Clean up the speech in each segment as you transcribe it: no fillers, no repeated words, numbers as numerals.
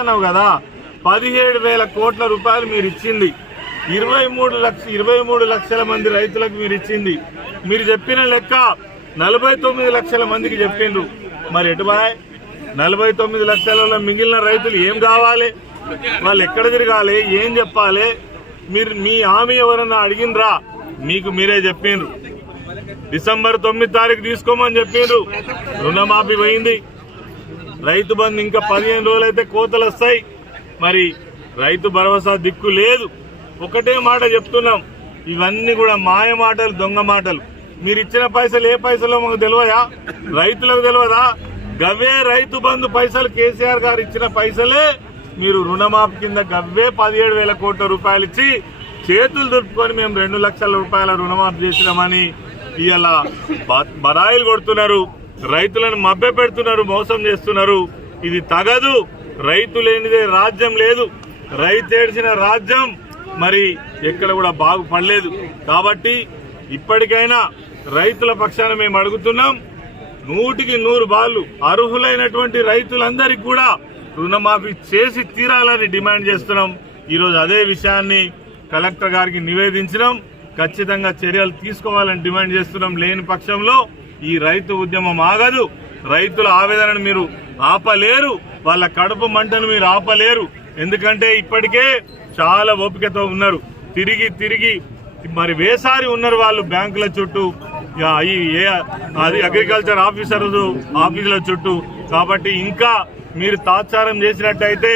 అన్నావు కదా 17,000 కోట్ల రూపాయలు మీరు ఇచ్చింది, 23 లక్షల మంది రైతులకు మీరు ఇచ్చింది. మీరు చెప్పిన లెక్క 49 లక్షల మందికి చెప్పిండ్రు. మరి ఎటుబాయ్ 49 లక్షలలో మిగిలిన రైతులు ఏం కావాలి? వాళ్ళు ఎక్కడ తిరగాలి? ఏం చెప్పాలి? మీరు మీ హామీ ఎవరన్నా అడిగినరా? మీకు మీరే చెప్పిండ్రు. డిసెంబర్ 9 తారీఖు తీసుకోమని చెప్పిండ్రు. రుణమాఫీ పోయింది. రైతు బంధు ఇంకా 15 రోజులైతే కోతలు వస్తాయి. మరి రైతు భరోసా దిక్కు లేదు. ఒకటే మాట చెప్తున్నాం, ఇవన్నీ కూడా మాయ మాటలు, దొంగ మాటలు. మీరు ఇచ్చిన పైసలు ఏ పైసలో మాకు తెలియదా? రైతులకు తెలియదా? గవ్వే రైతు బంధు పైసలు కేసీఆర్ గారు ఇచ్చిన పైసలే మీరు రుణమాఫీ కింద గవ్వే 17,000 కోట్ల రూపాయలు ఇచ్చి చేతులు దులుపుకొని మేము 2 లక్షల రూపాయల రుణమాఫీ చేసినామని ఇలా బరాయిలు కొడుతున్నారు. రైతులను మభ్య పెడుతున్నారు, మోసం చేస్తున్నారు. ఇది తగదు. రైతు లేనిదే రాజ్యం లేదు. రైతు ఏడ్చిన రాజ్యం మరి ఎక్కడ కూడా బాగుపడలేదు. కాబట్టి ఇప్పటికైనా రైతుల పక్షాన మేము అడుగుతున్నాం, 100కి 100 బాళ్ళు అర్హులైనటువంటి రైతులందరికీ కూడా రుణమాఫీ చేసి తీరాలని డిమాండ్ చేస్తున్నాం. ఈరోజు అదే విషయాన్ని కలెక్టర్ గారికి నివేదించడం, ఖచ్చితంగా చర్యలు తీసుకోవాలని డిమాండ్ చేస్తున్నాం. లేని పక్షంలో ఈ రైతు ఉద్యమం ఆగదు. రైతుల ఆవేదనను మీరు ఆపలేరు, వాళ్ళ కడుపు మంటను మీరు ఆపలేరు. ఎందుకంటే ఇప్పటికే చాలా ఓపికతో ఉన్నారు. తిరిగి మరి వేసారి ఉన్నారు వాళ్ళు బ్యాంకుల చుట్టూ, అది అగ్రికల్చర్ ఆఫీసుల చుట్టూ. కాబట్టి ఇంకా మీరు తాత్సారం చేసినట్టయితే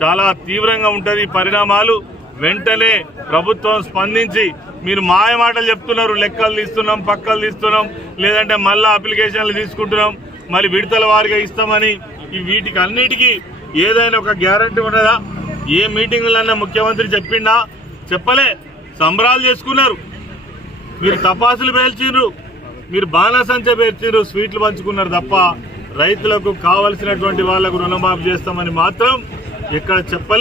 చాలా తీవ్రంగా ఉంటది పరిణామాలు. వెంటనే ప్రభుత్వం స్పందించి, మీరు మాయ మాటలు చెప్తున్నారు, లెక్కలు తీస్తున్నాం, పక్కలు తీస్తున్నాం, లేదంటే మళ్ళా అప్లికేషన్లు తీసుకుంటున్నాం, మళ్ళీ విడతల వారిగా ఇస్తామని, వీటికి అన్నిటికీ ఏదైనా ఒక గ్యారంటీ ఉన్నదా? ఏ మీటింగులన్నా ముఖ్యమంత్రి చెప్పిండా? చెప్పలే. సంబరాలు చేసుకున్నారు. మీరు తపాసులు పేల్చిండ్రు, మీరు బాణసంచ పేర్చిండ్రు, స్వీట్లు పంచుకున్నారు తప్ప రైతులకు కావలసినటువంటి వాళ్లకు రుణమాఫీ చేస్తామని మాత్రం ఎక్కడ చెప్పలే.